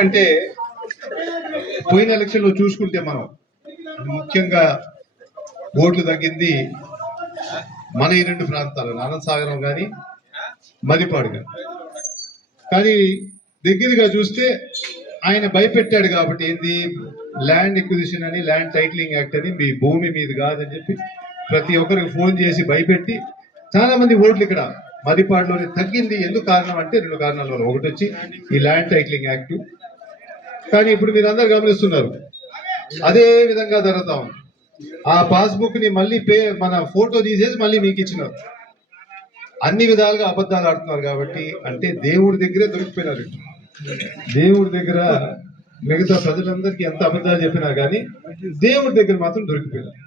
ఎందుకంటే పోయిన ఎలక్షన్ లో చూసుకుంటే మనం ముఖ్యంగా ఓట్లు తగ్గింది మన ఈ రెండు ప్రాంతాలు నారాయణసాగరం కానీ మరిపాడు కానీ. కానీ దగ్గరగా చూస్తే ఆయన భయపెట్టాడు కాబట్టి ఏంది ల్యాండ్ ఎక్విజిషన్ అని, ల్యాండ్ టైటిలింగ్ యాక్ట్ అని, మీ భూమి మీద కాదని చెప్పి ప్రతి ఒక్కరికి ఫోన్ చేసి భయపెట్టి చాలా మంది ఓట్లు ఇక్కడ మరిపాడులోనే తగ్గింది. ఎందుకు కారణం అంటే రెండు కారణాలు. ఒకటి వచ్చి ఈ ల్యాండ్ టైటిలింగ్ యాక్ట్. కానీ ఇప్పుడు మీరు అందరు గమనిస్తున్నారు అదే విధంగా జరుగుతా ఉంది. ఆ పాస్బుక్ ని మళ్ళీ మన ఫోటో తీసేసి మళ్ళీ మీకు ఇచ్చినారు. అన్ని విధాలుగా అబద్ధాలు ఆడుతున్నారు కాబట్టి అంటే దేవుడి దగ్గరే దొరికిపోయినారు. దేవుడి దగ్గర మిగతా ప్రజలందరికీ ఎంత అబద్ధాలు చెప్పినా కానీ దేవుడి దగ్గర మాత్రం దొరికిపోయినారు.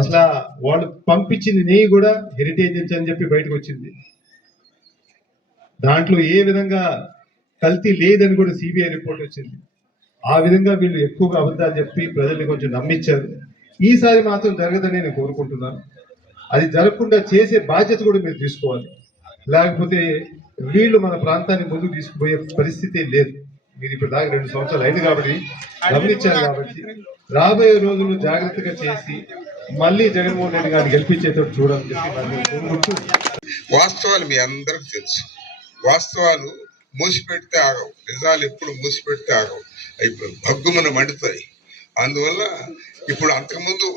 అసలు వాళ్ళు పంపించింది నెయ్యి కూడా హెరిటేజ్ నుంచి అని చెప్పి బయటకు వచ్చింది. దాంట్లో ఏ విధంగా కల్తీ లేదని కూడా సిబిఐ రిపోర్ట్ వచ్చింది. ఆ విధంగా వీళ్ళు ఎక్కువగా అబద్ధాలు చెప్పి ప్రజల్ని కొంచెం నమ్మించారు. ఈసారి మాత్రం జరగదని నేను కోరుకుంటున్నాను. అది జరగకుండా చేసే బాధ్యత కూడా మీరు తీసుకోవాలి. లేకపోతే వీళ్ళు మన ప్రాంతాన్ని ముందుకు తీసుకుపోయే పరిస్థితి లేదు. మీరు ఇప్పుడు దాకా 2 సంవత్సరాలు అయింది కాబట్టి గమనించారు కాబట్టి రాబోయే రోజుల్లో జాగ్రత్తగా చేసి మళ్ళీ జగన్మోహన్ రెడ్డి గారిని గెలిపించేటట్టు చూడాలని చెప్పి వాస్తవాలు మీ అందరికి తెలుసు. వాస్తవాలు మూసిపెడితే ఆగవు, నిజాలు ఎప్పుడు మూసిపెడితే ఆగవు, ఇప్పుడు భగ్గుమన మండుతాయి. అందువల్ల ఇప్పుడు అంతకుముందు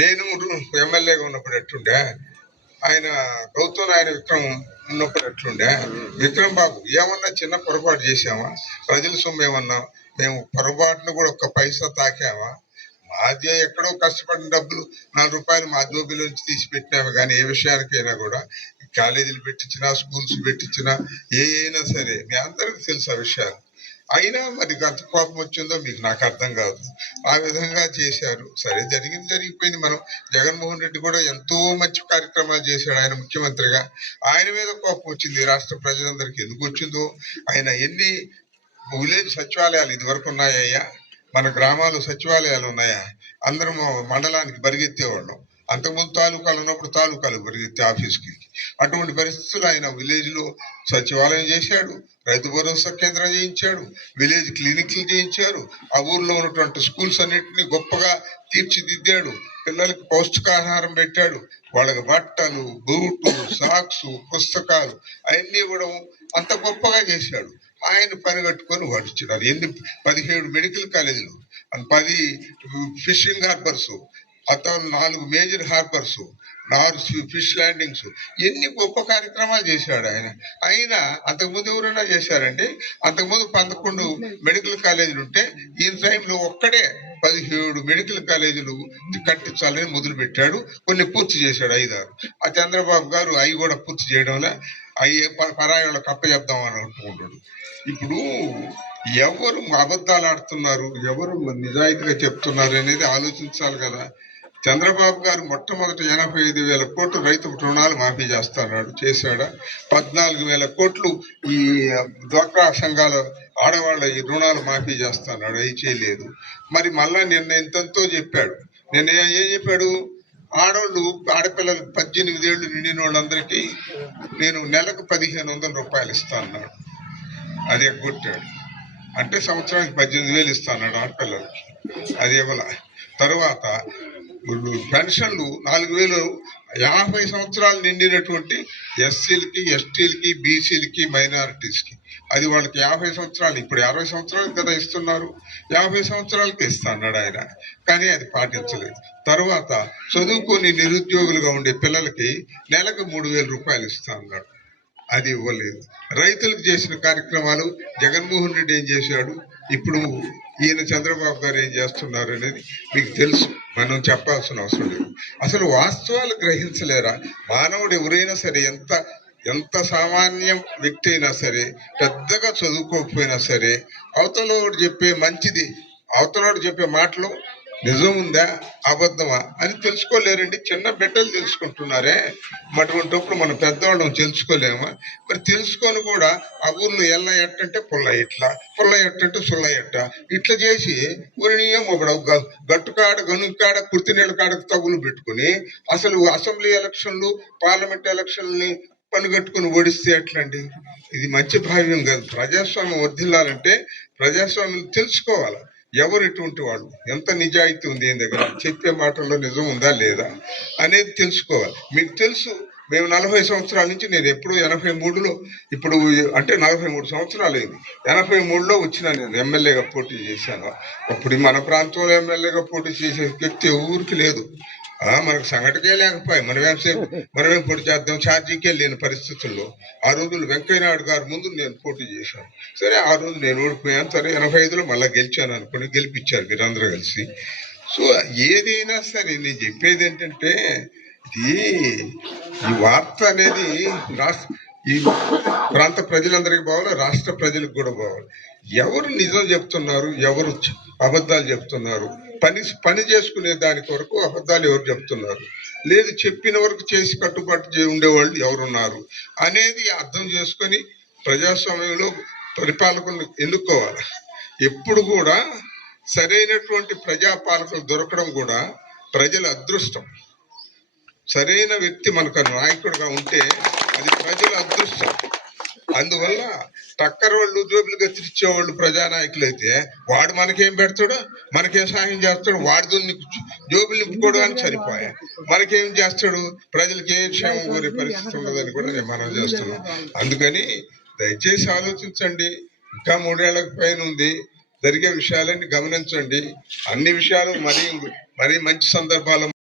నేను ఎమ్మెల్యేగా ఉన్నప్పుడు ఎట్లుండే, ఆయన గౌతమ్ నారాయణ విక్రమ్ ఉన్నప్పుడు ఎట్లుండే, విక్రమ్ బాబు ఏమన్నా చిన్న పొరపాటు చేసామా? ప్రజల సొమ్ము ఏమన్నా మేము పొరపాటును కూడా ఒక్క పైసా తాకామా? మాదే ఎక్కడో కష్టపడిన డబ్బులు 4 రూపాయలు మా జోబీలో నుంచి తీసి పెట్టినాము. కానీ ఏ విషయానికైనా కూడా కాలేజీలు పెట్టించినా, స్కూల్స్ పెట్టించినా, ఏ అయినా సరే మీ అందరికి తెలుసు ఆ విషయాలు. అయినా మరి అంత కోపం వచ్చిందో మీకు నాకు అర్థం కాదు. ఆ విధంగా చేశారు. సరే, జరిగింది జరిగిపోయింది. మనం జగన్మోహన్ రెడ్డి కూడా ఎంతో మంచి కార్యక్రమాలు చేశాడు ఆయన ముఖ్యమంత్రిగా. ఆయన మీద కోపం వచ్చింది రాష్ట్ర ప్రజలందరికీ. ఎందుకు వచ్చిందో, ఆయన ఎన్ని విలేజ్ సచివాలయాలు ఇది వరకు ఉన్నాయ్యా, మన గ్రామాలు సచివాలయాలు ఉన్నాయా? అందరం మండలానికి పరిగెత్తేవాళ్ళం. అంతకుముందు తాలూకాలు ఉన్నప్పుడు తాలూకాలకు పరిగెత్తే ఆఫీస్కి. అటువంటి పరిస్థితులు ఆయన విలేజ్ లో సచివాలయం చేశాడు, రైతు భరోసా కేంద్రం చేయించాడు, విలేజ్ క్లినిక్లు చేయించారు, ఆ ఊర్లో ఉన్నటువంటి స్కూల్స్ అన్నింటినీ గొప్పగా తీర్చిదిద్దాడు, పిల్లలకి పౌష్టికాహారం పెట్టాడు, వాళ్ళకి బట్టలు, బూట్లు, సాక్స్, పుస్తకాలు అవన్నీ కూడా అంత గొప్పగా చేశాడు. ఆయన పని కట్టుకొని వాడు ఇచ్చినారు. 17 మెడికల్ కాలేజీలు, 10 fishing harbours, 4 major harbours, 4 fish landings, ఎన్ని గొప్ప కార్యక్రమాలు చేశాడు ఆయన. అయినా అంతకుముందు ఎవరైనా చేశారండి? అంతకుముందు 11 మెడికల్ కాలేజీలు ఉంటే ఈయన టైంలో ఒక్కడే 17 మెడికల్ కాలేజీలు కట్టించాలని మొదలు పెట్టాడు. కొన్ని పూర్తి చేశాడు 5, 6. ఆ చంద్రబాబు గారు అవి కూడా పూర్తి చేయడంలో అవి పరాయి వాళ్ళకి అప్పచెప్దామని అనుకుంటాడు. ఇప్పుడు ఎవరు అబద్ధాలు ఆడుతున్నారు, ఎవరు నిజాయితీగా చెప్తున్నారు అనేది ఆలోచించాలి కదా. చంద్రబాబు గారు మొట్టమొదటి 85,000 కోట్లు రైతు రుణాలు మాఫీ చేస్తున్నాడు, చేశాడా? 14,000 కోట్లు ఈ డ్వాక్రా సంఘాల ఆడవాళ్ళ ఈ రుణాలు మాఫీ చేస్తున్నాడు, అవి చేయలేదు. మరి మళ్ళా నిన్న ఎంతో చెప్పాడు. నిన్న ఏం చెప్పాడు? ఆడపిల్లలు 18 ఏళ్ళు నిండిన వాళ్ళందరికీ నేను నెలకు 1,500 రూపాయలు ఇస్తా అన్నాడు. అది ఎగ్గొట్టాడు. అంటే సంవత్సరానికి 18,000 ఇస్తా అన్నాడు ఆడపిల్లలకి, అది ఇవ్వాల. తర్వాత పెన్షన్లు 4,000 50 సంవత్సరాలు నిండినటువంటి ఎస్సీలకి, ఎస్టీలకి, బీసీలకి, మైనారిటీస్కి. అది వాళ్ళకి 50 సంవత్సరాలు, ఇప్పుడు 60 సంవత్సరాలకు కదా ఇస్తున్నారు, 50 సంవత్సరాలకి ఇస్తా అన్నాడు ఆయన. కానీ అది పాటించలేదు. తర్వాత చదువుకొని నిరుద్యోగులుగా ఉండే పిల్లలకి నెలకు 3,000 రూపాయలు ఇస్తా అన్నాడు, అది ఇవ్వలేదు. రైతులకు చేసిన కార్యక్రమాలు జగన్మోహన్ రెడ్డి ఏం చేశాడు, ఇప్పుడు ఈయన చంద్రబాబు గారు ఏం చేస్తున్నారు అనేది మీకు తెలుసు, మనం చెప్పాల్సిన అవసరం లేదు. అసలు వాస్తవాలు గ్రహించలేరా? మానవుడు ఎవరైనా సరే, ఎంత సామాన్య వ్యక్తి అయినా సరే, పెద్దగా చదువుకోకపోయినా సరే, అవతలోడు చెప్పే మంచిది, అవతలోడు చెప్పే మాటలు నిజం ఉందా అబద్ధమా అని తెలుసుకోలేరండి. చిన్న బిడ్డలు తెలుసుకుంటున్నారే, అటువంటిప్పుడు మన పెద్దవాళ్ళం తెలుసుకోలేమా? మరి తెలుసుకొని కూడా ఆ ఊర్లో ఎల్ల ఎట్టంటే పుల్ల ఇట్లా, పుల్ల ఎట్టంటే సుల్ల ఎట్ట, ఇట్లా చేసి ఊరినియం ఒకడు గట్టుకాడ గనుకాడ కుర్తి నీళ్ళ కాడకు తగులు పెట్టుకుని అసలు అసెంబ్లీ ఎలక్షన్లు, పార్లమెంట్ ఎలక్షన్ని పనిగట్టుకుని ఓడిస్తే ఎట్లండి? ఇది మంచి భావ్యం కాదు. ప్రజాస్వామ్యం వర్ధిల్లాలంటే ప్రజాస్వామ్యం తెలుసుకోవాలి. ఎవరు ఎటువంటి వాళ్ళు, ఎంత నిజాయితీ ఉంది ఏం దగ్గర, చెప్పే మాటల్లో నిజం ఉందా లేదా అనేది తెలుసుకోవాలి. మీకు తెలుసు, మేము 40 సంవత్సరాల నుంచి, నేను ఎప్పుడు 83లో, ఇప్పుడు అంటే 43 సంవత్సరాలు అయింది. 83లో వచ్చిన నేను ఎమ్మెల్యేగా పోటీ చేశాను. అప్పుడు మన ప్రాంతంలో ఎమ్మెల్యేగా పోటీ చేసే వ్యక్తి ఊరికి లేదు. మనకు సంఘటనే లేకపోయి మనమేం పోటీ చేద్దాం, ఛార్జీకే లేని పరిస్థితుల్లో ఆ రోజులు వెంకయ్యనాయుడు గారి ముందు నేను పోటీ చేశాను. సరే, ఆ రోజు నేను ఓడిపోయాను. సరే, 85లో మళ్ళీ గెలిచాను అనుకుని గెలిపించారు మీరందరూ కలిసి. సో ఏదైనా సరే నేను చెప్పేది ఏంటంటే, ఈ వార్త అనేది ఈ ప్రాంత ప్రజలందరికీ బావాలి, రాష్ట్ర ప్రజలకు కూడా బావాలి. ఎవరు నిజం చెప్తున్నారు, ఎవరు అబద్ధాలు చెప్తున్నారు, పని చేసుకునే దాని కొరకు అబద్ధాలు ఎవరు చెప్తున్నారు, లేదు చెప్పిన వరకు చేసి కట్టుబాటు ఉండేవాళ్ళు ఎవరున్నారు అనేది అర్థం చేసుకొని ప్రజాస్వామ్యంలో పరిపాలకులను ఎన్నుకోవాలి. ఎప్పుడు కూడా సరైనటువంటి ప్రజాపాలకులు దొరకడం కూడా ప్రజల అదృష్టం. సరైన వ్యక్తి మనకు నాయకుడిగా ఉంటే అది ప్రజల అదృష్టం. అందువల్ల టక్కర వాళ్ళు, జోబులు గతిరిచ్చేవాళ్ళు ప్రజానాయకులు అయితే వాడు మనకేం పెడతాడు, మనకేం సహాయం చేస్తాడు, వాడితో జోబులు నింపుకోవడానికి సరిపోయా, మనకేం చేస్తాడు, ప్రజలకి ఏ క్షేమం కోరే పరిస్థితి ఉండదని కూడా నేను మనం చేస్తున్నాం. అందుకని దయచేసి ఆలోచించండి. ఇంకా 3 ఏళ్లకు పైన ఉంది. జరిగే విషయాలన్నీ గమనించండి. అన్ని విషయాలు మరీ మంచి సందర్భాలు